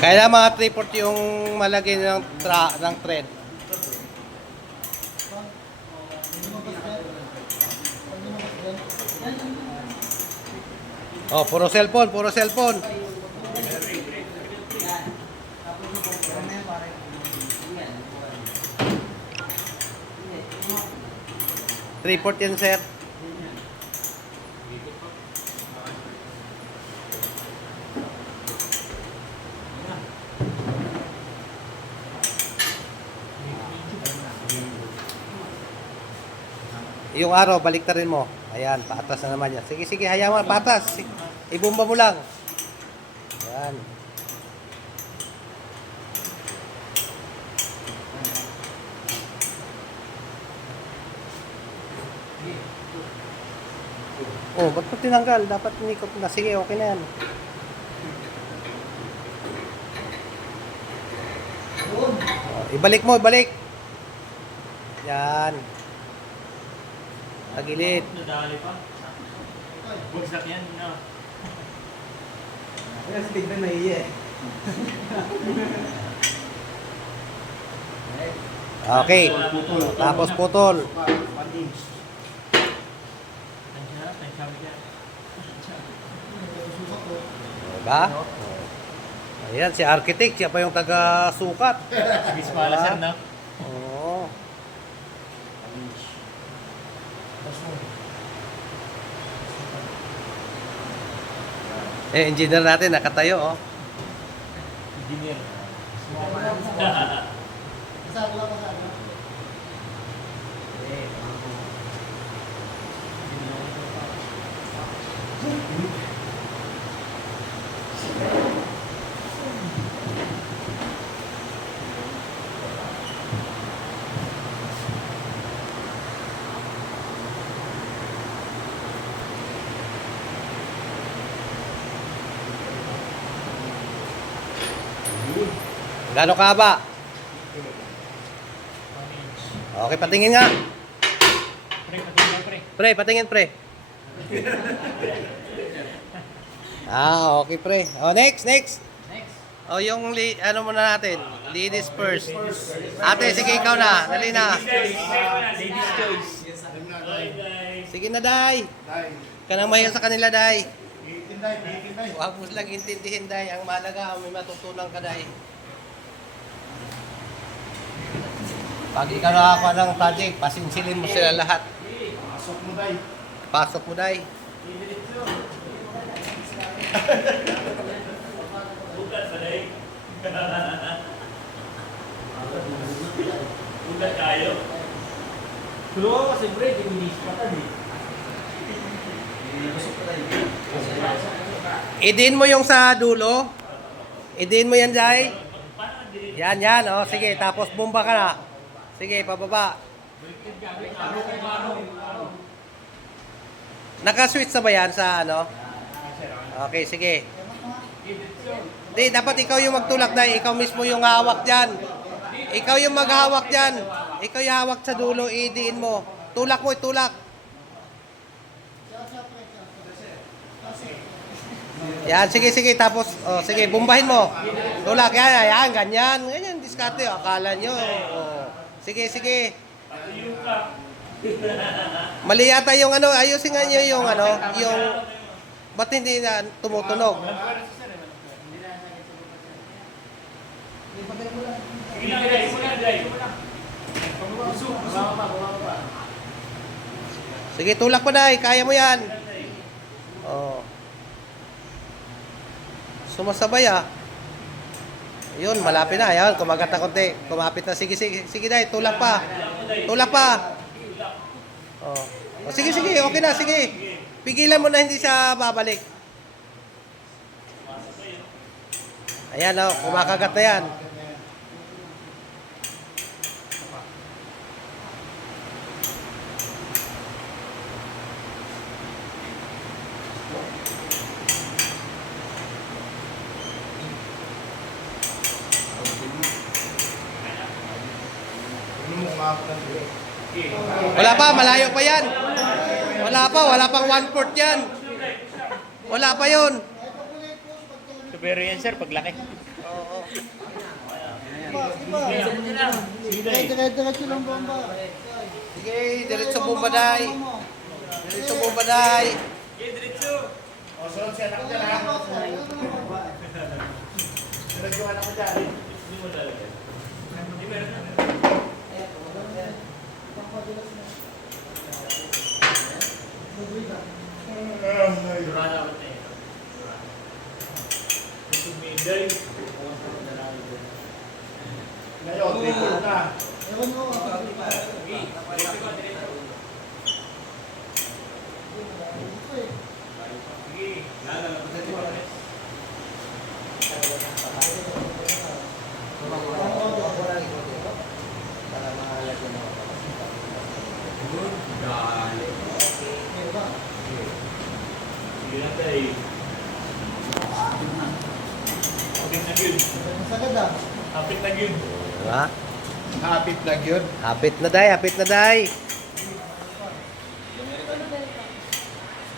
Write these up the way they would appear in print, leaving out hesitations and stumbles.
Kaya mga 3/4 yung malagay ng thread. Oh, puro cellphone, puro cellphone. 3/4 yan, sir. Yung araw, balik rin mo. Ayan, paatas na naman yan. Sige, sige, hayaan mo, paatas. Ibumba mo lang. Ayan. Oh, ba't mo tinanggal? Dapat unikot na. Sige, okay na yan. Oh, ibalik mo, ibalik. Yan. Tagilid. Nadali pa. Bugsak yan, no? Kaya si Tignan naiiya eh. Okay. Tapos putol. Diba? Ayan, si architect, siya pa yung taga-sukat. Sige, pala sir, no? Oo. Eh, engineer natin, nakatayo, oh. Engineer. Gano'n ka ba? Okay, patingin nga. Pre, patingin, pre. Pre, patingin, pre. Okay, pre. Oh, next, next. Next. Oh, yung ano muna natin? Ladies first. Ate, sige, ikaw na. Dali na. Ladies choice. Sige na, Day. Ka nang mahiya sa kanila, Day. Itinday. Huwag mo silang intindihin, Day. Ang mahalaga, may matutunan ka, Day. Pag ikaw nakakuha ng project, pasinsilin mo sila lahat. Pasok mo, Day. Pasok mo, Day. Bukat ba, day? Bukat kayo. Tulungan ko kasi, pre. Diminis pa ka, di. Idiin mo yung sa dulo. Idiin mo yan, Day. Yan, yan. Oh, sige, tapos bumba ka na. Sige, pababa. Naka-switch na ba yan sa ano? Okay, sige. Di, dapat ikaw yung magtulak, Day. Ikaw mismo yung hawak dyan. Ikaw yung maghawak dyan. Ikaw yung hawak sa dulo, idiin mo. Tulak mo, itulak. Yan, sige, sige. Tapos, oh, sige, bumbahin mo. Tulak, yan, yan, ganyan. Ganyan, diskarte. Akala nyo. Oh. Sige, sige. Mali yata yung ano, ayusin nga nyo yung ano, yung, ba't hindi na tumutunog? Sige, tulak mo, Day. Kaya mo yan. Oh. Sumasabay, ah. Yun, malapit na. Ayan, kumagat na konti. Kumapit na. Sige, sige. Sige, Day. Tulak pa. Tulak pa. Oh. Oh, sige, sige. Okay na. Sige. Pigilan mo na hindi siya babalik. Ayan, oh. Kumakagat na yan. Wala pa, malayo pa yan. Wala pa, wala pang 1/4 yan. Wala pa yun. Pero yan sir, paglaki. Oo. Sige day. Diretso lang bomba. Sige, diretso Bombaday. Diretso Bombaday. O, sunod si anak dyan, ha? Sunod yung anak ko dyan. Ngayon, report na. Kapit na yun. Diba? Hapit lang yun. Hapit na day, hapit na day.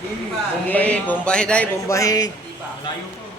Sige, bombahe day, bombahe. Malayo po.